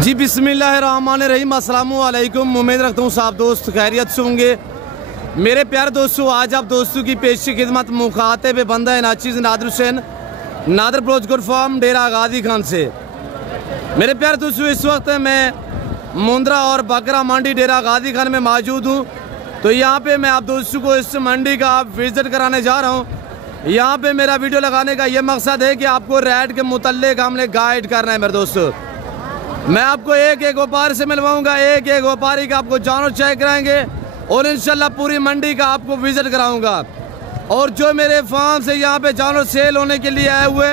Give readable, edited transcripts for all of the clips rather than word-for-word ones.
जी बिस्मिल्लाहिर्रहमानिर्रहीम, अस्सलामु अलैकुम। उम्मीद रखता हूँ सब दोस्त खैरियत से होंगे। मेरे प्यारे दोस्तों, आज आप दोस्तों की पेशी खिदमत मुखातिब बंदा है नाचीज़ Nadir Hussain, Nadir pros good farm, Dera गादी खान से। मेरे प्यारे दोस्तों, इस वक्त मैं मुंद्रा और बकरा मंडी डेरा गादी खान में मौजूद हूँ। तो यहाँ पे मैं आप दोस्तों को इस मंडी का विज़िट कराने जा रहा हूँ। यहाँ पे मेरा वीडियो लगाने का ये मकसद है कि आपको रेट के मुतल्लिक हमने गाइड करना है। मेरे दोस्तों, मैं आपको एक एक व्यापारी से मिलवाऊंगा, एक एक व्यापारी का आपको जानवर चेक कराएंगे और इंशाल्लाह पूरी मंडी का आपको विजिट कराऊंगा। और जो मेरे फार्म से यहाँ पे जानवर सेल होने के लिए आए हुए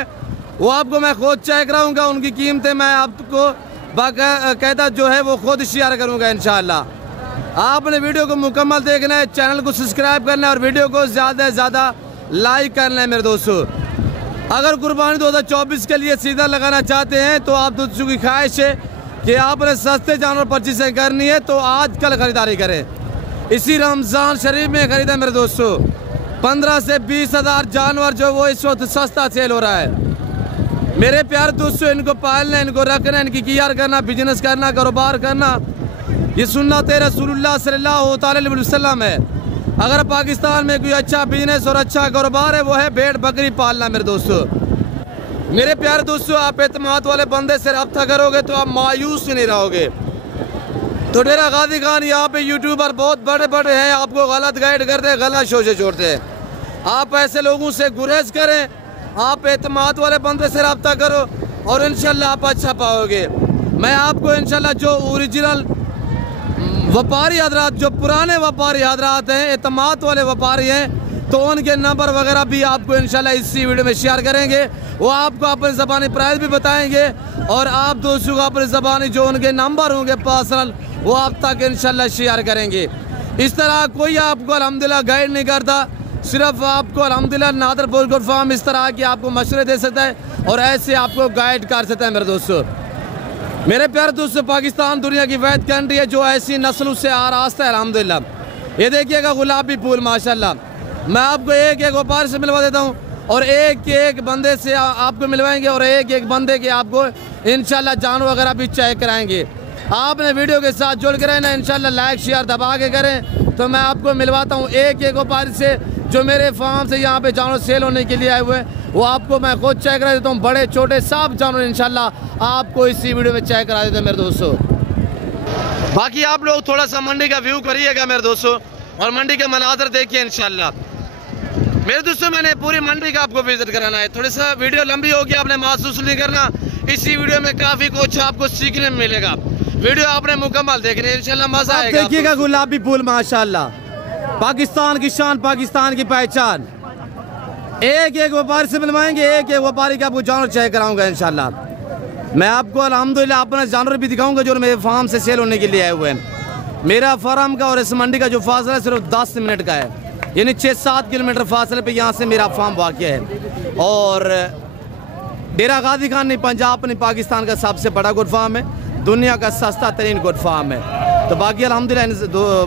वो आपको मैं खुद चेक कराऊंगा। उनकी कीमतें मैं आपको बाकायदा जो है वो खुद शेयर करूँगा इंशाल्लाह। आपने वीडियो को मुकम्मल देखना है, चैनल को सब्सक्राइब करना है और वीडियो को ज़्यादा से ज़्यादा लाइक करना है। मेरे दोस्तों, अगर कुर्बानी 2024 के लिए सीधा लगाना चाहते हैं तो आप दोस्तों की ख्वाहिश है कि आपने सस्ते जानवर परचेसिंग करनी है तो आज कल खरीदारी करें। इसी रमज़ान शरीफ में खरीदें मेरे दोस्तों। 15 से 20 हज़ार जानवर जो वो इस वक्त सस्ता सेल हो रहा है। मेरे प्यारे दोस्तों, इनको पालना, इनको रखना, इनकी केयर करना, बिजनेस करना, कारोबार करना, ये सुन्नत रसूलुल्लाह सल्लल्लाहु अलैहि वसल्लम है। अगर पाकिस्तान में कोई अच्छा बिजनेस और अच्छा कारोबार है वो है भेड़ बकरी पालना। मेरे दोस्तों, मेरे प्यारे दोस्तों, आप एतमाद वाले बंदे से रब्ता करोगे तो आप मायूस ही नहीं रहोगे। तो डेरा गादी खान यहाँ पे यूट्यूबर बहुत बड़े बड़े हैं, आपको गलत गाइड करते हैं, गलत शो से छोड़ते हैं। आप ऐसे लोगों से गुरेज करें, आप एतमाद वाले बंदे से रब्ता करो और इंशाल्लाह आप अच्छा पाओगे। मैं आपको इंशाल्लाह जो ओरिजिनल व्यापारी हजरात, जो पुराने व्यापारी हजरात हैं, एतमाद वाले व्यापारी हैं, तो उनके नंबर वगैरह भी आपको इंशाल्लाह इसी वीडियो में शेयर करेंगे। वो आपको अपनी ज़बानी प्राइस भी बताएंगे और आप दोस्तों को अपनी ज़बानी जो उनके नंबर होंगे पर्सनल वो आप तक इंशाल्लाह शेयर करेंगे। इस तरह कोई आपको अल्हम्दुलिल्लाह गाइड नहीं करता, सिर्फ आपको अल्हम्दुलिल्लाह नादिर प्रोज गुड फार्म इस तरह की आपको मशवरे दे सकता है और ऐसे आपको गाइड कर सकता है। मेरे दोस्तों, मेरे प्यारे दोस्तों, पाकिस्तान दुनिया की वैद कंट्री है जो ऐसी नस्लों से आरास्ता है अल्हम्दुलिल्लाह। ये देखिएगा गुलाबी फूल माशाल्लाह। मैं आपको एक एक व्यापारी से मिलवा देता हूँ और एक एक बंदे से आपको मिलवाएंगे और एक एक बंदे के आपको इंशाल्लाह जानवर वगैरह भी चेक कराएंगे। आपने वीडियो के साथ जुड़ के रहना, इंशाल्लाह लाइक शेयर दबा के करें तो मैं आपको मिलवाता हूँ एक एक व्यापारी से जो मेरे फार्म से यहाँ पे जानवर सेल होने के लिए आए हुए हैं। वो आपको मैं खुद चेक करा देता हूँ, बड़े छोटे सब जानवर इंशाल्लाह आपको इसी वीडियो में चेक करा देते हैं मेरे दोस्तों। बाकी आप लोग थोड़ा सा मंडी का व्यू करिएगा मेरे दोस्तों और मंडी के मनाजर देखिए इंशाल्लाह। मेरे दोस्तों, मैंने पूरी मंडी का आपको विजिट कराना है। थोड़ी सा वीडियो लंबी होगी, आपने महसूस नहीं करना। इसी वीडियो में काफ़ी कुछ आपको सीखने में मिलेगा। वीडियो आपने मुकम्मल देखनी है, इंशाल्लाह मजा आएगा। देखिएगा गुलाबी फूल माशाल्लाह, पाकिस्तान की शान, पाकिस्तान की पहचान। एक एक व्यापारी से मिलवाएंगे, एक एक व्यापारी का आपको जानवर चेक कराऊंगा इंशाल्लाह। मैं आपको अल्हम्दुलिल्लाह अपना जानवर भी दिखाऊंगा जो मेरे फार्म से सेल होने के लिए आए हुए हैं। मेरा फार्म का और इस मंडी का जो फासला है सिर्फ 10 मिनट का है, यानी 6-7 किलोमीटर फासले पे यहाँ से मेरा फार्म वाक़या है। और डेरा गादी खान नहीं पंजाब नहीं पाकिस्तान का सबसे बड़ा गुड फार्म है, दुनिया का सस्ता तरीन गुड फार्म है। तो बाकी अल्हम्दुलिल्लाह इन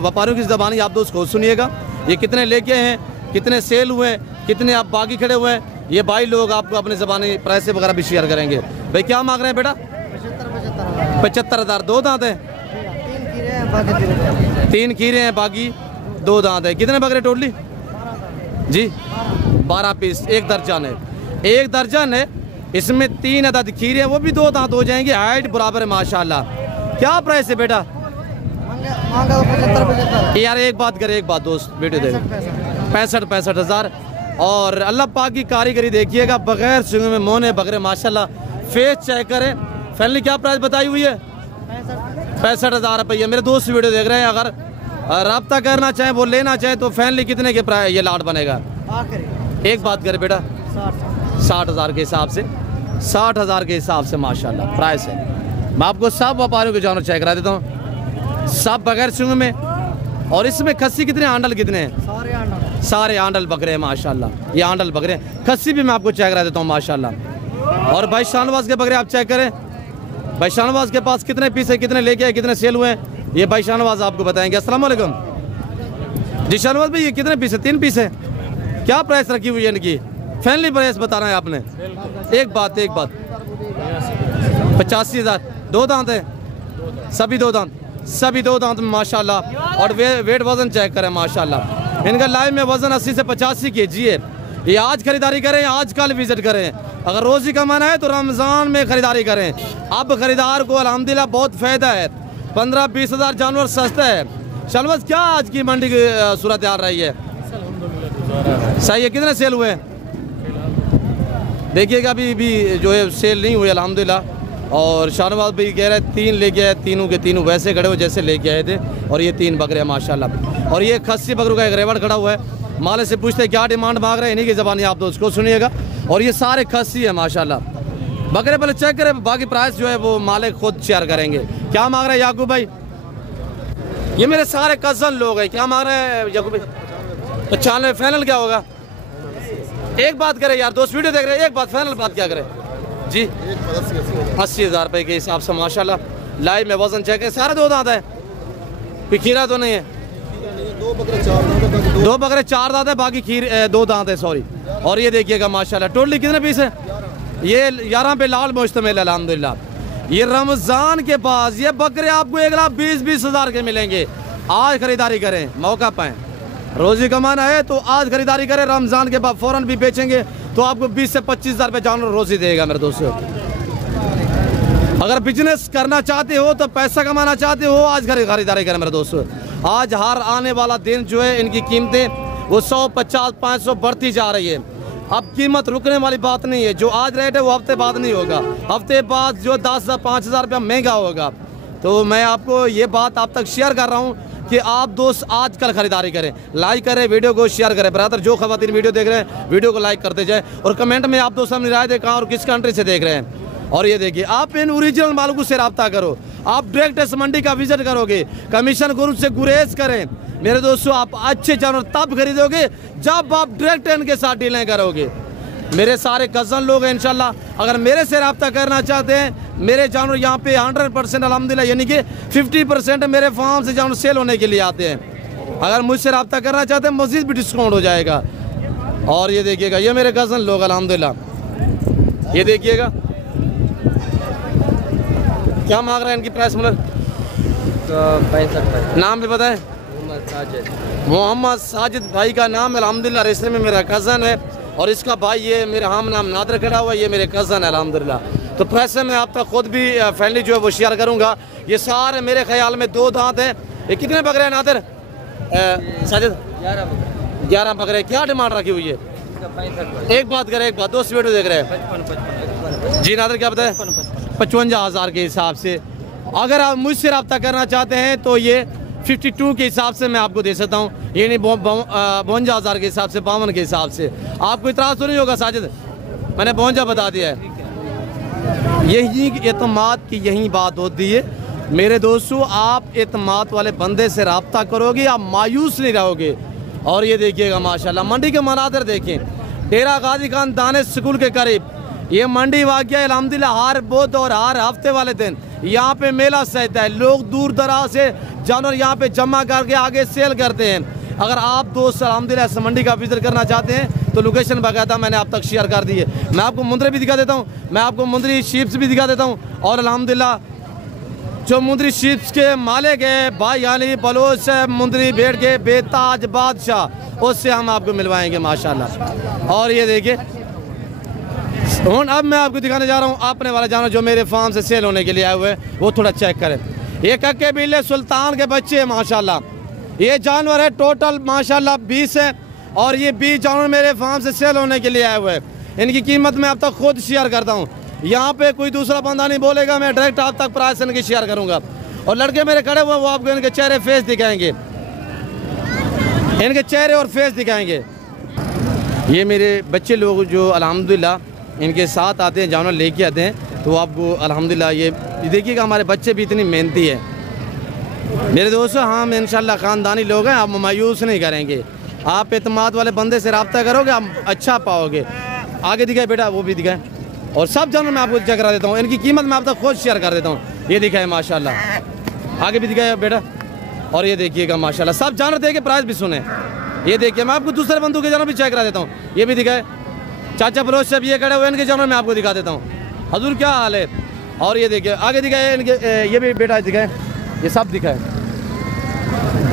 व्यापारियों की ज़बानी आप दोस्त खुद सुनिएगा। ये कितने लेके हैं, कितने सेल हुए, कितने आप बाकी खड़े हुए हैं, ये भाई लोग आपको अपने ज़बानी प्राइस वगैरह भी शेयर करेंगे। भाई क्या मांग रहे हैं बेटा? 75,000। 2 दांत हैं? 3 खीरे हैं, बाकी 2 दांत है। कितने बकरे टोटली जी? 12 पीस, 1 दर्जन है। 1 दर्जन है, इसमें 3 अदद खीरे हैं, वो भी 2 दांत हो जाएंगे। हाइट बराबर है माशाल्लाह। क्या प्राइस है बेटा? यार एक बात करे, एक बात दोस्त वीडियो देख, 65 हज़ार। और अल्लाह पाक की कारीगरी देखिएगा, बगैर सिंग में मोने बकरे माशाल्लाह। फेस चेक करें, फाइनली क्या प्राइस बताई हुई है? 65,000 रुपये। मेरे दोस्त वीडियो देख रहे हैं, अगर रब्ता करना चाहें, वो लेना चाहें तो फाइनली कितने के प्राइस ये लाट बनेगा? एक बात करे बेटा, 60,000 के हिसाब से, 60,000 के हिसाब से माशाल्लाह प्राइस है। मैं आपको सब व्यापारियों के जानवर चेक करा देता हूँ, सब बगैर सिंग में। और इसमें खस्सी कितने, आंडल कितने हैं? सारे आंडल बकरे हैं माशाल्लाह। ये आंडल बकरे हैं, खस्सी भी मैं आपको चेक करा देता हूँ माशाल्लाह। और भाई शाहनवाज के बकरे आप चेक करें। भाई शाहनवाज के पास कितने पीस है, कितने लेके आए, कितने सेल हुए हैं, ये भाई शाहनवाज आपको बताएंगे। अस्सलाम वालेकुम जी शाहनवाज भाई, ये कितने पीस है? 3 पीस है। क्या प्राइस रखी हुई है इनकी? फैमिली प्राइस बताना है आपने। एक बात 85,000। 2 दांत है, सभी दो दांत, सभी दो दांत में माशाल्लाह। और वेट वजन चेक करें माशाल्लाह, इनका लाइव में वजन 80 से 85 kg है। ये आज खरीदारी करें, आज कल विजिट करें। अगर रोज़ी कमाना है तो रमज़ान में खरीदारी करें। अब खरीदार को अल्हम्दुलिल्लाह बहुत फ़ायदा है, 15-20 हज़ार जानवर सस्ता है। शलवत क्या आज की मंडी की सूरत आ रही है? सही है। कितने सेल हुए? देखिएगा अभी भी जो है सेल नहीं हुई अल्हम्दुलिल्लाह। और शाहनवाज भाई कह रहे 3 लेके आए, तीनों के तीनों वैसे खड़े हुए जैसे लेके आए थे। और ये 3 बकरे माशाल्लाह। और ये खस्सी बकरों का एक रेवड़ खड़ा हुआ है। माले से पूछते क्या डिमांड मांग रहे हैं, इन्हीं की ज़बानी आप दोस्त को सुनिएगा। और ये सारे खस्सी है माशाल्लाह। बकरे पहले चेक करें, बाकी प्राइस जो है वो मालिक खुद शेयर करेंगे। क्या मांग रहे हैं याकूब भाई? ये मेरे सारे कज़न लोग हैं। क्या मांग रहे हैं याकूब भाई? 95 फाइनल क्या होगा? एक बात करें यार, दोस्त वीडियो देख रहे हैं, एक बात फाइनल बात क्या करें जी? 80,000 रुपये के हिसाब से माशाल्लाह। लाइव में वजन चेक है, सारे दो दांत है, कोई खीरा तो नहीं है। 2 बकरे 4 दांत है, बाकी खीर 2 दांत है, सॉरी। और ये देखिएगा माशाल्लाह टोटली कितने पीस है? ये 11 पे लाल मुश्तमिल है अल्हम्दुलिल्लाह। ये रमज़ान के पास ये बकरे आपको 1,20,20 हज़ार के मिलेंगे। आज खरीदारी करें, मौका पाएँ। रोज़ी कमाना है तो आज खरीदारी करें, रमज़ान के बाद फ़ौरन भी बेचेंगे तो आपको 20 से 25 हज़ार रुपये जानवर रोज़ी देगा मेरे दोस्तों। अगर बिजनेस करना चाहते हो तो पैसा कमाना चाहते हो, आज खरीदारी करें मेरे दोस्तों। आज हर आने वाला दिन जो है इनकी कीमतें वो 100, 50, 500 बढ़ती जा रही है। अब कीमत रुकने वाली बात नहीं है। जो आज रेट है वो हफ्ते बाद नहीं होगा, हफ्ते बाद जो 10,000, 5,000 रुपया महंगा होगा। तो मैं आपको ये बात आप तक शेयर कर रहा हूँ कि आप दोस्त आज कल खरीदारी करें, लाइक करें, वीडियो को शेयर करें। ब्रदर जो खवातीन वीडियो देख रहे हैं वीडियो को लाइक करते जाए और कमेंट में आप दोस्त अपनी राय दें कहाँ और किस कंट्री से देख रहे हैं। और ये देखिए आप इन ओरिजिनल मालिकों से रब्ता करो। आप डायरेक्ट इस मंडी का विजिट करोगे, कमीशन गुरु से गुरेज करें मेरे दोस्तों। आप अच्छे जानवर तब खरीदोगे जब आप डायरेक्ट इनके साथ डीलिंग करोगे। मेरे सारे कज़न लोग हैं इंशाल्लाह, अगर मेरे से रब्ता करना चाहते हैं, मेरे जानवर यहाँ पे 100% अल्हम्दुलिल्लाह यानी कि 50% मेरे फार्म से जानवर सेल होने के लिए आते हैं। अगर मुझसे रब्ता करना चाहते हैं मज़ीद भी डिस्काउंट हो जाएगा। और ये देखिएगा ये मेरे कज़न लोग अल्हम्दुलिल्लाह, ये देखिएगा क्या मांग रहे हैं इनकी प्राइस मतलब? 65। नाम भी बताएं? मोहम्मद साजिद भाई का नाम है अल्हम्दुलिल्लाह। रिश्ते में मेरा कज़न है और इसका भाई ये मेरा हम नाम नादर खड़ा हुआ है, ये मेरे कज़न है अल्हम्दुलिल्लाह। तो पैसे में आप तक खुद भी फैमिली जो है वो शेयर करूँगा। ये सारे मेरे ख्याल में 2 दांत हैं। ये कितने बकरे हैं नादर साजिद? 11 बकरे। क्या डिमांड रखी हुई है? एक बात करें, एक बात, दोस्त वीडियो देख रहे हैं जी। नादर क्या बताए? 55,000 के हिसाब से। अगर आप मुझसे रब्ता करना चाहते हैं तो ये 52 के हिसाब से मैं आपको दे सकता हूँ, ये नहीं 52,000 के हिसाब से, 52 के हिसाब से। आपको इतराज़ तो नहीं होगा साजिद? मैंने 52 बता दिया है। यही एतमाद की यही बात होती है मेरे दोस्तों। आप एतमाद वाले बंदे से रब्ता करोगे, आप मायूस नहीं रहोगे। और ये देखिएगा माशाल्लाह मंडी के मनाज़र देखें, डेरा गाजी खान दानिश स्कूल के करीब ये मंडी वाक़या अल्हम्दुलिल्लाह। हर बुध और हर हफ्ते वाले दिन यहाँ पे मेला सहता है। लोग दूर दराज से जानवर यहाँ पे जमा करके आगे सेल करते हैं। अगर आप दोस्त अल्हम्दुलिल्लाह इस मंडी का विजिट करना चाहते हैं तो लोकेशन बाकायदा मैंने आप तक शेयर कर दी है। मैं आपको मुंदरी भी दिखा देता हूँ, मैं आपको मुंदरी शीप्स भी दिखा देता हूँ। और अल्हम्दुलिल्लाह जो मुंदरी शीप्स के मालिक है भाई यानी बलोच है मुंदरी भेड़ के बेताज बादशाह, उससे हम आपको मिलवाएंगे माशाल्लाह। और ये देखिए अब मैं आपको दिखाने जा रहा हूँ अपने वाला जानवर जो मेरे फार्म से सेल होने के लिए आए हुए हैं, वो थोड़ा चेक करें। ये कक्के बिल्ले सुल्तान के बच्चे हैं माशाल्लाह। ये जानवर है टोटल माशाल्लाह 20 है और ये 20 जानवर मेरे फार्म से सेल होने के लिए आए हुए हैं। इनकी कीमत मैं अब तक खुद शेयर करता हूँ, यहाँ पे कोई दूसरा बंदा नहीं बोलेगा, मैं डायरेक्ट आप तक प्राइस इनकी शेयर करूँगा। और लड़के मेरे खड़े हुए वो आपको इनके चेहरे फेस दिखाएंगे, इनके चेहरे और फेस दिखाएंगे। ये मेरे बच्चे लोग जो अल्हम्दुलिल्लाह इनके साथ आते हैं, जानवर लेके आते हैं, तो आपको अल्हम्दुलिल्लाह ये देखिएगा हमारे बच्चे भी इतनी मेहनती है मेरे दोस्तों। हम इंशाल्लाह ख़ानदानी लोग हैं, आप मायूस नहीं करेंगे। आप एतमाद वाले बंदे से रब्ता करोगे आप अच्छा पाओगे। आगे दिखाए बेटा, वो भी दिखाए। और सब जानवर मैं आपको चेक करा देता हूँ, इनकी कीमत मैं आप तक खुद शेयर कर देता हूँ। ये दिखाए माशाल्लाह, आगे भी दिखाए बेटा। और ये देखिएगा माशाल्लाह सब जानवर देखे प्राइस भी सुने। ये देखिए मैं आपको दूसरे बंदों के जानवर भी चेक करा देता हूँ। ये भी दिखाए चाचा बलोच साहब ये खड़े हुए, इनके जानवर मैं आपको दिखा देता हूँ। हजूर क्या हाल है? और ये देखिए आगे दिखाए इनके, ये भी बेटा दिखाए, ये सब दिखाए।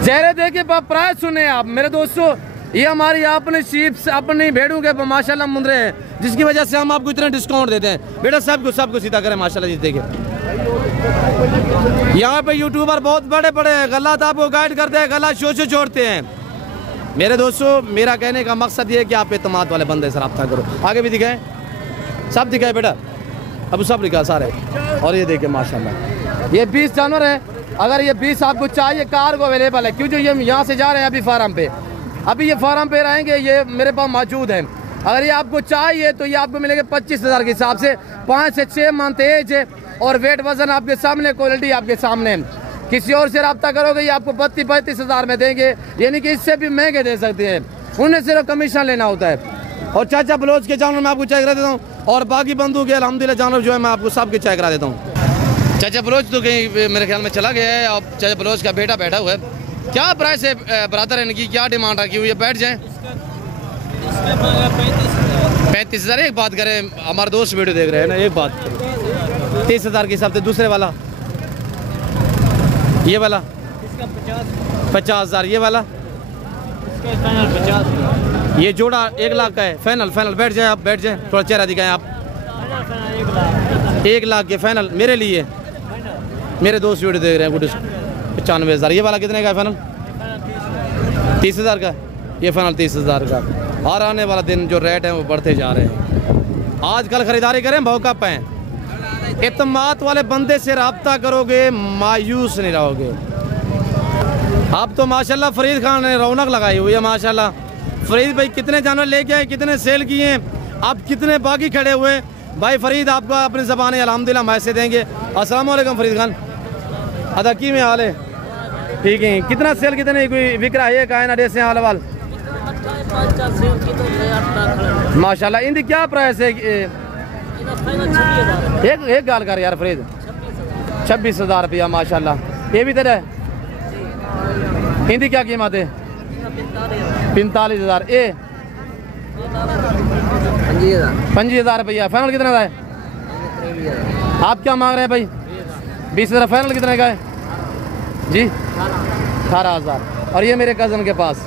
चेहरे देखिए, प्राइस सुने आप मेरे दोस्तों। ये हमारी अपने शीप अपनी भेड़ों के माशाल्लाह मुंदरे हैं, जिसकी वजह से हम आपको इतना डिस्काउंट देते हैं। बेटा सबको सीधा करें माशाल्लाह जी। देखिए यहाँ पे यूट्यूबर बहुत बड़े बड़े हैं, गलत आपको गाइड करते हैं, गलत शो से छोड़ते हैं। मेरे दोस्तों मेरा कहने का मकसद ये है कि आप एतमाद वाले बंदे से रब्ता करो। आगे भी दिखाएं, सब दिखाए बेटा, अब सब दिखा सारे। और ये देखिए माशाल्लाह ये 20 जानवर है। अगर ये 20 आपको चाहिए, कार्गो अवेलेबल है, क्योंकि ये यहाँ से जा रहे हैं अभी फार्म पे, अभी ये फार्म पे रहेंगे, ये मेरे पास मौजूद है। अगर ये आपको चाहिए तो ये आपको मिलेगा 25,000 के हिसाब से। 5 से 6 मंथ एज है और वेट वजन आपके सामने, क्वालिटी आपके सामने। किसी और से रब्ता करोगे ये आपको 32-35,000 में देंगे, यानी कि इससे भी महंगे दे सकते हैं, उन्हें सिर्फ कमीशन लेना होता है। और चाचा बलोच के जानवर मैं आपको चाय करा देता हूँ, और बाकी बंधु के अल्हम्दुलिल्लाह जानवर जो है मैं आपको सबके चाय करा देता हूँ। चाचा बलोच तो कहीं मेरे ख्याल में चला गया है, और चाचा बलोच का बेटा बैठा हुआ है। क्या प्राइस है ब्रदर, इनकी क्या डिमांड रखी हुई है? बैठ जाए। 35,000। एक बात करें, हमारे दोस्त वीडियो देख रहे हैं ना, एक बात 30,000 के हिसाब से। दूसरे वाला ये वाला 50,000, ये वाला 50,000। ये जोड़ा 1 लाख का है। फाइनल बैठ जाए आप, बैठ जाए, थोड़ा चेहरा दिखाएं आप। 1 लाख के फाइनल मेरे लिए, मेरे दोस्त वीडियो देख रहे हैं। 95,000। ये वाला कितने का है फाइनल? 30,000 का। ये फाइनल 30,000 का। और आने वाला दिन जो रेट है वो बढ़ते जा रहे हैं। आजकल खरीदारी करें, भाव कप हैं। एतमाद वाले बंदे से रब्ता करोगे, मायूस नहीं रहोगे। अब तो माशाल्लाह फरीद खान ने रौनक लगाई हुई है माशाल्लाह। फरीद भाई कितने जानवर लेके आए, कितने सेल किए, अब कितने बाकी खड़े हुए। भाई फरीद आपको अपनी ज़बान अल्हम्दुलिल्लाह मैसे देंगे। अस्सलाम वालेकुम फरीद खान, अदा की में हाल है? ठीक है। कितना सेल कितने कोई बिक रहा है? का है ना डेसे हाल वाल माशाल्लाह। इनकी क्या प्राइस है? एक गाल कर यार फरीद, 26,000 रुपया माशाल्लाह। ये भी तेरा है? इनकी क्या कीमत है? 45,000। ए 25,000 रुपया। फाइनल कितने का है? आप क्या मांग रहे हैं भाई? 20,000। फाइनल कितने का है जी? 18,000। और ये मेरे कज़न के पास।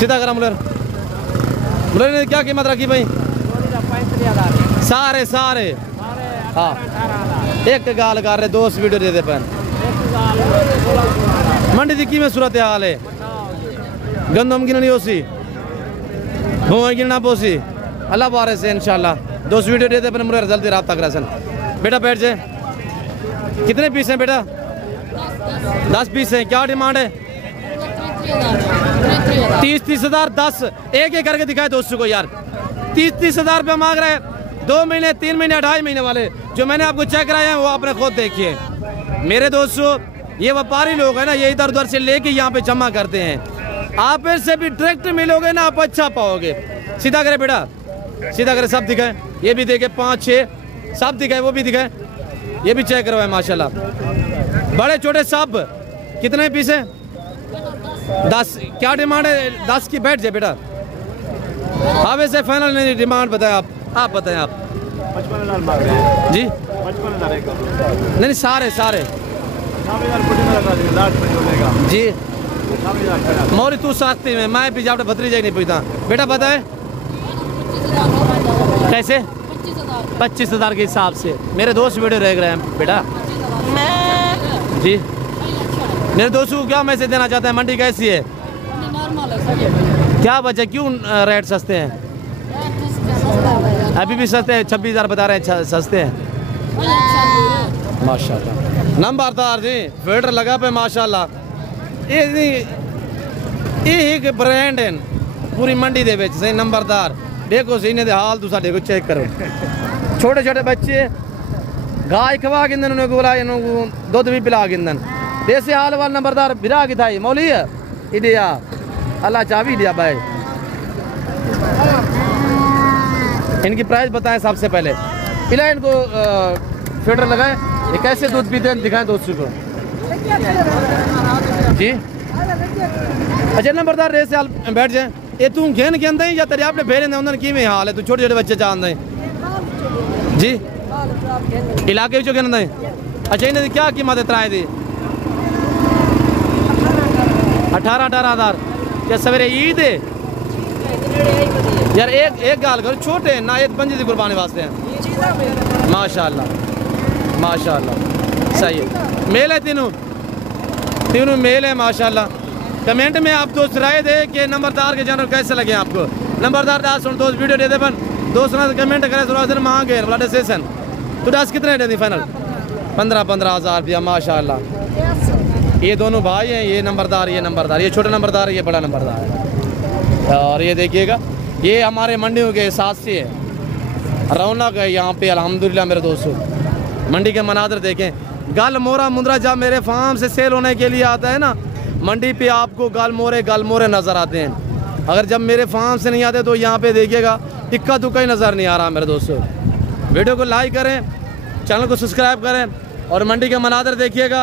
सीधा करा मुलर ने क्या कीमत रखी भाई? सारे हाँ, एक गाल कर रहे, दोस्त वीडियो दे दे पैन। मंडी की कीमत सूरत हाल है? गंदम गिननी होसी, भूआ गिनना पोसी, अल्लाह बारे से इंशाल्लाह। दोस्त वीडियो दे दे पैन, मुझे जल्दी रब्ता करा सन। बेटा बैठ जाए। कितने पीस हैं बेटा? 10 पीस हैं। क्या डिमांड है? 30,000। 10 एक करके दिखाए दोस्तों को यार। 30,000 रुपये मांग रहे हैं। 2 महीने, 3 महीने, 2.5 महीने वाले जो मैंने आपको चेक कराए हैं वो आपने खुद देखिए। मेरे दोस्तों ये व्यापारी लोग हैं ना, ये इधर उधर से लेके यहाँ पे जमा करते हैं। आप इससे भी डायरेक्ट मिलोगे ना, आप अच्छा पाओगे। सीधा करे बेटा, सीधा करे। सब दिखाए, ये भी देखे 5 6 सब दिखाए, वो भी दिखाए, ये भी चेक करवाए माशाल्लाह। बड़े छोटे सब कितने पीस हैं? 10। क्या डिमांड है? 10 की। बैठ जाए बेटा। आप ऐसे फाइनल नहीं डिमांड बताएं आप बताएं आप। 55,000 मांग रहे हैं जी? 55,000 नहीं सारे जी। मोरी तू साथी में मैं पीछे आपने भतरीजा नहीं पूछता। बेटा बताए कैसे? 25,000 के हिसाब से। मेरे दोस्त वीडियो देख रहे हैं बेटा जी। मेरे दोस्तों को क्या मैसेज देना चाहते हैं? मंडी कैसी है? क्या वजह, क्यों रेट सस्ते हैं? अभी भी सस्ते हैं। 26,000 बता रहे हैं सस्ते हैं माशाल्लाह। नंबरदार जी फिल्टर लगा पे माशाल्लाह। ये एक ब्रांड है पूरी मंडी दे विच। सही नंबरदार देखो सही ने हाल तुसा देखो, चेक करो। छोटे छोटे बच्चे गाय खवा गिंदन, उन्हें बोला इन्होंने दूध भी पिला गिंदन। देसी हाल वाल नंबरदार बिरा की था मौली है इडिया अल्लाह चाबी दिया भाई। इनकी प्राइस बताएं सबसे पहले। पिला इनको फिल्टर लगाएं। ये कैसे दूध पीते हैं दिखाएं दोस्तों को जी। अच्छा नंबरदार रेस हाल बैठ जाए। ये तू घेन के अंदर या तेरे आपने भेरे ने उन्होंने की में हाल है? तू छोटे छोटे बच्चे चाहते हैं जी? इलाके जो कहना अच्छा इन्हें क्या कीमत है त्राए दी 18,000 क्या सवेरे ईद है यार एक गाल करो छोटे ना एक बंजी की कुर्बानी वास्ते हैं माशाल्लाह माशाल्लाह सही है मेल है तीनों मेल है माशाल्लाह। कमेंट में आप दोस्त राय दे कि नंबरदार के जानवर कैसे लगे आपको नंबरदार दास सुन दोस्त वीडियो दे दे बन दोस्त ना कमेंट करे थोड़ा दिन मांगे ब्लड सेशन तो दास कितने दे फाइनल 15,000 रुपया माशाल्लाह। ये दोनों भाई हैं ये नंबरदार ये छोटा नंबरदार ये बड़ा नंबरदार है। और ये देखिएगा ये हमारे मंडियों के साथ से है रौनक है यहाँ पे अल्हम्दुलिल्लाह मेरे दोस्तों। मंडी के मनाजर देखें गल मोरा मुंद्रा जब मेरे फार्म से सेल होने के लिए आता है ना मंडी पे आपको गल मोरे नज़र आते हैं। अगर जब मेरे फार्म से नहीं आते तो यहाँ पे देखिएगा इक्का दुक्का ही नज़र नहीं आ रहा मेरे दोस्तों। वीडियो को लाइक करें चैनल को सब्सक्राइब करें और मंडी के मनाजर देखिएगा।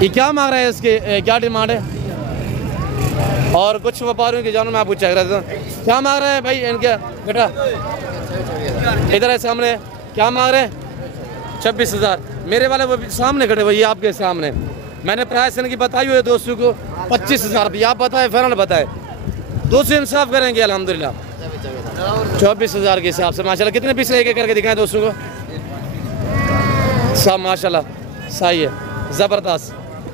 ये क्या मांग रहा है इसके क्या डिमांड है और कुछ व्यापारियों के जानों में आप पूछा क्या मांग रहे हैं भाई इनके बेटा इधर है सामने क्या मांग रहे हैं 26,000 मेरे वाले वो सामने खड़े हुए ये आपके सामने मैंने प्राइस इनकी बताई हुई है दोस्तों को 25,000 रुपये आप बताए फाइनल बताए दोस्तों इंसाफ करेंगे अल्हम्दुलिल्लाह 24,000 के हिसाब से माशाल्लाह। कितने पीस एक एक करके दिखाएं दोस्तों को सब माशाल्लाह सही है ज़बरदस्त।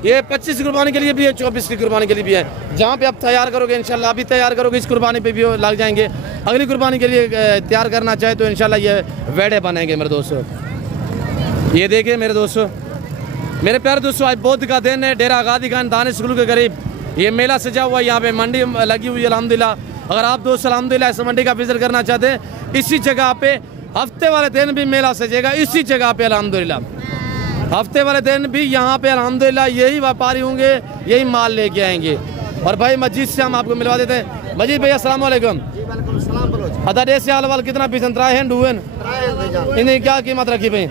ये 25 की कुर्बानी के लिए भी है 24 की कुर्बानी के लिए भी है जहाँ पे आप तैयार करोगे इंशाल्लाह अभी तैयार करोगे इस कुर्बानी पे भी लग जाएंगे अगली कुर्बानी के लिए तैयार करना चाहे तो इंशाल्लाह ये वेड़े बनेंगे मेरे दोस्तों। ये देखिए मेरे दोस्तों मेरे प्यारे दोस्तों आज बौद्ध का दिन है डेरा गादी खान दानिश स्कूल के करीब ये मेला सजा हुआ है यहाँ पे मंडी लगी हुई है अल्हम्दुलिल्लाह। अगर आप दोस्त अल्हम्दुलिल्लाह इस मंडी का विजिट करना चाहते हैं इसी जगह पे हफ्ते वाले दिन भी मेला सजेगा इसी जगह पे अल्हम्दुलिल्लाह हफ्ते वाले दिन भी यहाँ पे अल्हम्दुलिल्लाह यही व्यापारी होंगे यही माल लेके आएंगे। और भाई मस्जिद से हम आपको मिलवा देते हैं मस्जिद भैया अस्सलाम वालेकुम अदा डे से वाल कितना पीस त्राए हैं डून इन्हें क्या कीमत रखी भाई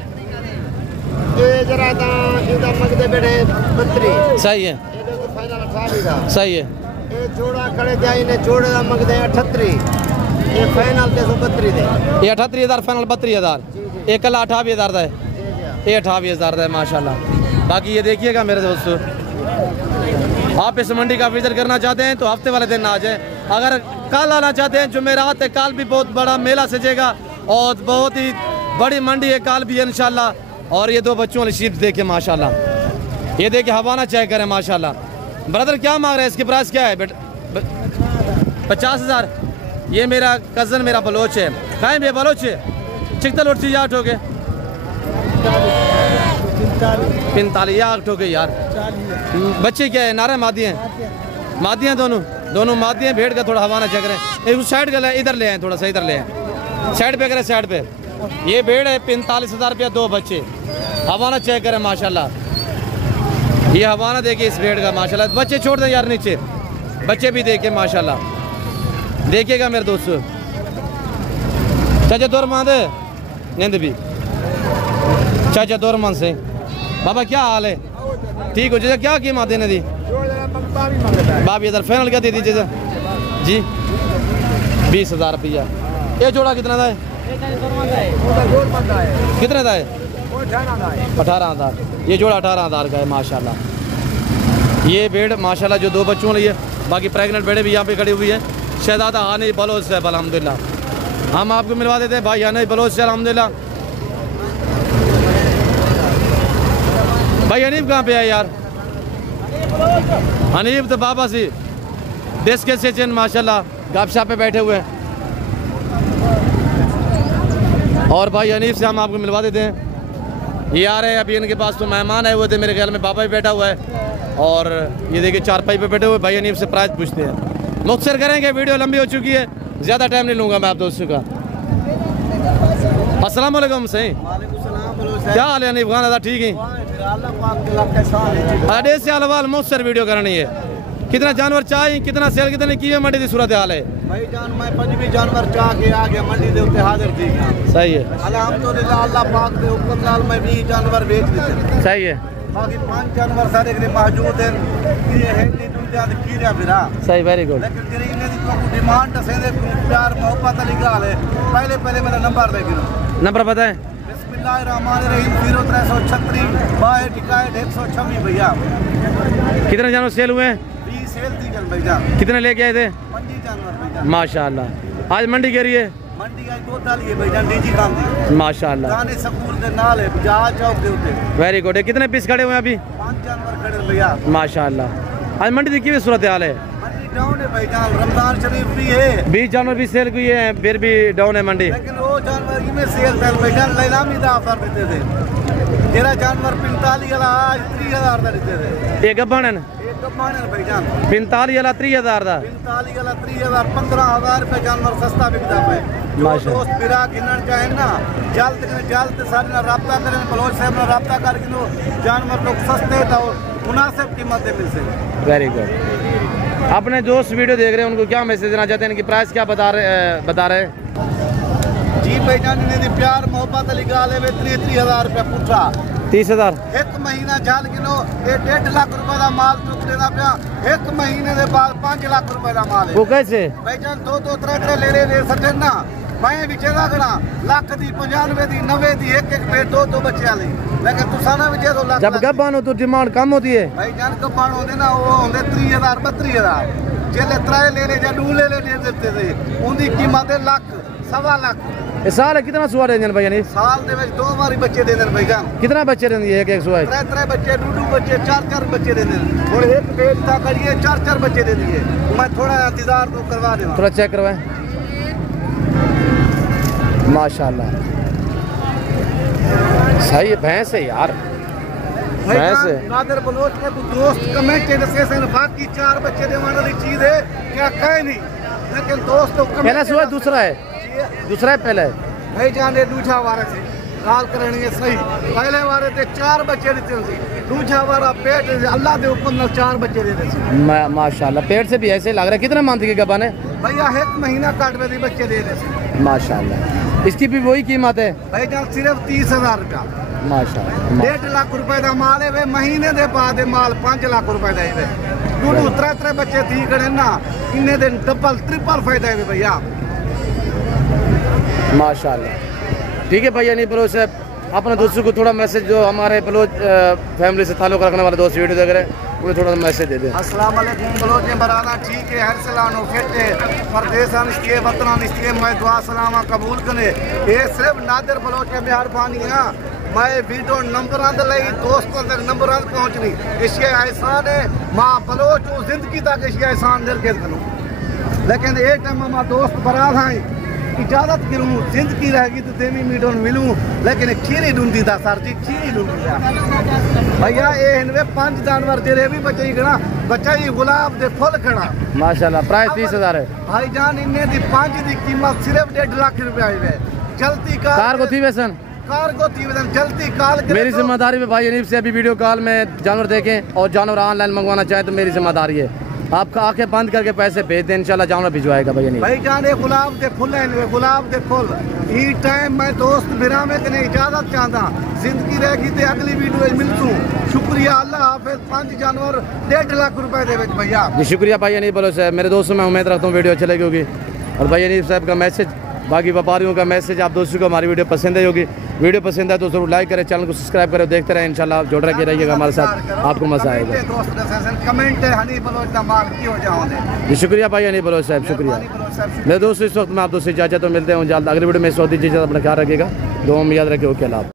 सही है सही है ये 38,000 फाइनल 32,000 एक कल 28,000 है ये 28,000 है माशाल्लाह। बाकी ये देखिएगा मेरे दोस्तों आप इस मंडी का विजिट करना चाहते हैं तो हफ्ते वाले दिन आ जाएं। अगर कल आना चाहते हैं जुमेरात है कल भी बहुत बड़ा मेला सजेगा और बहुत ही बड़ी मंडी है कल भी इंशाल्लाह। और ये दो बच्चों वाली शीप देखे माशाल्लाह ये देखिए हवाना चेक करें माशाल्लाह। ब्रदर क्या मांग रहे हैं इसकी प्राइस क्या है बेटा 50,000 ये मेरा कज़न मेरा बलोच है खाएं भैया बलोच चिकता लोट चीज आठ हो गए 45 आठ हो गए यार। बच्चे क्या है नारा मादियाँ मादियाँ दोनों मादियाँ भेड़ का थोड़ा हवाना चेक करें एक साइड का इधर ले आए थोड़ा सा इधर ले आए साइड पे करें साइड पे ये भेड़ है 45,000 रुपया दो बच्चे हवाना चेक करें माशाल्लाह। ये हवाना देखिए इस भेड़ का माशाल्लाह बच्चे छोड़ दें यार नीचे बच्चे भी देखे माशाल्लाह देखिएगा मेरे दोस्तों। चाचा दौर मान दे नींद भी चाचा दौर मान से बाबा क्या हाल है ठीक हो चाचा क्या कीमत देने दी बाबी इधर फाइनल क्या दे दीजिए जी 20,000 रुपया। ये जोड़ा कितना था कितने का है 18,000 ये जोड़ा 18,000 का है माशाल्लाह। ये भेड़ माशाल्लाह जो दो बच्चों वाली है बाकी प्रेग्नेंट भेड़े भी यहाँ पे खड़ी हुई है शहजादा हानी बलोच से अल्हम्दुलिल्लाह हम आपको मिलवा देते हैं भाई हानी बलोच से अल्हम्दुलिल्लाह। भाई हनीफ कहाँ पे है यार हनीफ तो बाबा सी देश के सेचन माशाल्लाह गपशप पे बैठे हुए हैं। और भाई हनीफ से हम आपको मिलवा देते हैं ये आ रहे हैं अभी इनके पास तो मेहमान आए हुए थे मेरे ख्याल में बाबा भी बैठा हुआ है और ये देखिए चारपाई पे बैठे हुए भाई हनीफ से प्राइस पूछते हैं मुख्तसर करेंगे वीडियो लंबी हो चुकी है ज़्यादा टाइम नहीं लूँगा मैं आप दोस्तों का। अस्सलाम वालेकुम सही क्या हाल है हनीफ खान अदा ठीक है अडे से अलवाल मुख्तसर वीडियो करनी है कितना जानवर चाहिए कितना सेल कितने की मंडी की सूरत हाल है भाई जान मैं 25 जानवर चाह के आ गया मंडी दे उत्ते हाजिर थी सही है अल्हम्दुलिल्लाह अल्लाह पाक दे हुक्म नाल मैं 20 जानवर बेच दिते सही है बाकी 5 जानवर सारे के मौजूद हैं ये है नी दुनिया दे कीड़ा फिरा सही वेरी गुड लेकिन तेरी इन्हें दी तो डिमांड से दे प्यार मोहब्बत वाली गाल है पहले मेरा नंबर दे गिनो नंबर बताएं। बिस्मिल्लाहिर्रहमानिर्रहीम 0336 62 भैया। कितने जानवर सेल हुए हैं? 20 सेल थी कल भैया। कितने लेके आए थे? 25 जानवर भैया। माशाल्लाह। आज मंडी कह रही है? मंडी आज 2 ताली है भैया, डीजी काम दी माशाल्लाह। गाने स्कूल के नाल है जहाज चौक के ऊपर। Very good. कितने पीस खड़े हुए हैं अभी? 5 जानवर खड़े भैया माशाल्लाह। आज मंडी की सूरत हाल है? मंडी डाउन है भाईजान, रमजान शरीफ भी है। 20 जानवर भी सेल हुई है, फिर भी डाउन है मंडी। लेकिन वो जानवर की में सेल था भाईजान, नीलामी दा ऑफर देते थे। तेरा जानवर 45 वाला आज 30,000 का देते थे। एक गब्बन है एक गब्बान है भाईजान। 45 वाला 30,000 का। 45 वाला 30,000, 15,000 रुपए जानवर सस्ता बिकता है। जो दोस्त बिरा गिनन चाहे ना जल्द सारे ना राब्ता करें, बलोच साहब ना राब्ता करके जानवर लोग सस्ते तो मुनासिब कीमत पे मिल सके। Very good. अपने दोस्त वीडियो देख रहे हैं, उनको क्या मैसेज देना चाहते हैं? इनकी प्राइस क्या बता रहे हैं? जी भाईजान ने प्यार मोहब्बत लिखा ले 30,000 रुपया पुट्ठा। 30,000 एक महीना झाल किलो ये 1.5 लाख रुपए का माल चुक देना पिया। एक महीने के बाद 5 लाख रुपए का माल है। वो कैसे भाईजान 2-2 3 ले सटे ना। मैं विचेदा करा लाख दी 95 दी 90 दी एक पे 2 बच्चे वाली। लेकिन तुसाना विचे तो लाख। जब गब्बान हो तो डिमांड कम होती है भाईजान। गब्बान होते ना वो होंगे 30,000 32,000। जेले 3 ले या 2 ले देते थे, उनकी कीमत है लाख 1.25 लाख। इस साल कितना सुआ देंगे भैया? नहीं साल दे 2 बारी बच्चे दे देन भाईजान। कितना बच्चे देंगे? एक सुआ 3 बच्चे 2 बच्चे 4 बच्चे दे देन। और एक बेच था करिए 4 बच्चे दे दिए। मैं थोड़ा इंतजार तो करवा दे, थोड़ा चेक करवाएं। माशाल्लाह सही है। भैंस है यार, भैंस है। नादर बलोच के दोस्त कमेंट से बाकी 4 बच्चे देने वाली चीज है क्या कहे नहीं, लेकिन दोस्तों पहला सुआ दूसरा है पहला है भाईजान। ये दूसरा वारे से गाल करेंगे सही। पहले वारे ते 4 बच्चे देते थे, दूसरा वारा पेट अल्लाह दे हुक्म नाल 4 बच्चे देते थे। माशाल्लाह। पेट से भी ऐसे लग रहा है। कितना मानती है गब्बान है? भैया 1 महीना काटवे दी बच्चे दे देते माशाल्लाह। इसकी भी वही कीमत है भाईजान, सिर्फ 30,000 रुपया। माशाल्लाह। 1.5 लाख रुपए का माल है वे। महीने दे बाद माल 5 लाख रुपए का है। 2-3 बच्चे थी करे ना, इन्ने दिन डबल ट्रिपल फायदा है भैया माशाल्लाह। ठीक है भैया। नहीं बलोच साहब, अपने दोस्तों को थोड़ा मैसेज, जो हमारे बलोच फैमिली से ताल्लुक़ रखने वाले दोस्त वीडियो देख रहे हैं, उन्हें थोड़ा मैसेज दे दें। अस्सलाम वालेकुम बलोच बराना ठीक है, हर सलानो फिट है, परदेसा निश्चित वतना निश्चित मैं दुआ सलामा कबूल करे। ये सिर्फ नादिर बलोच के मेहरबानी है। मैं वीडियो नंबर दोस्तों तक नंबर पहुँचनी इसके एहसान है। माँ बलोच जिंदगी तक इसके एहसान दिल के करूँ, लेकिन ये टाइम माँ दोस्त बरात हैं इजाजत करूँ। जिंदगी रहेगी तो देवी मीडोन मिलूँ, लेकिन खीरी ढूंढी था सर जी, खीरी ढूंढी था भैया। ये इनमें 5 जानवर जेरे भी बचे ही खड़ा, बच्चा ही गुलाब दे फुल खड़ा माशाल्लाह। प्राइस 30,000 है भाईजान। इन्हें दी 5 दी कीमत सिर्फ 1.5 लाख रुपया है। जल्दी कार को थी वैसन जल्दी कॉल मेरी जिम्मेदारी में भाई अनीफ से अभी वीडियो कॉल में जानवर देखें और जानवर ऑनलाइन मंगवाना चाहे तो मेरी जिम्मेदारी है। आपका आंखें बंद करके पैसे भेज दें, इंशाल्लाह जानवर भिजवाएगा भैया। नहीं भाईजान ये गुलाब दे फुल है, गुलाब दे फुल। ई टाइम मैं दोस्त बिरा में कने इजाजत चाहता, जिंदगी रहेगी तो अगली वीडियो मिलूँ। शुक्रिया, अल्लाह हाफिज़। 5 जानवर 1.5 लाख रुपए दे भैया जी। शुक्रिया भाई अनीफ बलोच साहब। मेरे दोस्तों मैं उम्मीद रखता हूँ वीडियो अच्छी लगी होगी। और भाई अनीफ साहब का मैसेज, बाकी व्यापारियों का मैसेज आप दोस्तों को हमारी वीडियो पसंद आई होगी। वीडियो पसंद आए तो जरूर लाइक करें, चैनल को सब्सक्राइब करें, देखते रहें। इंशाल्लाह जुड़ रखे रहिएगा हमारे साथ, आपको मजा आएगा। जी शुक्रिया भाई अनीफ बलोच साहब, शुक्रिया मेरे दोस्तों। इस वक्त मैं आप दोस्तों इजाजत तो मिलते हैं जल्द अगली वीडियो में। सऊदी इजाजत अपना ख्याल रखिएगा, दुआ में याद रखिए। ओके अल्लाह।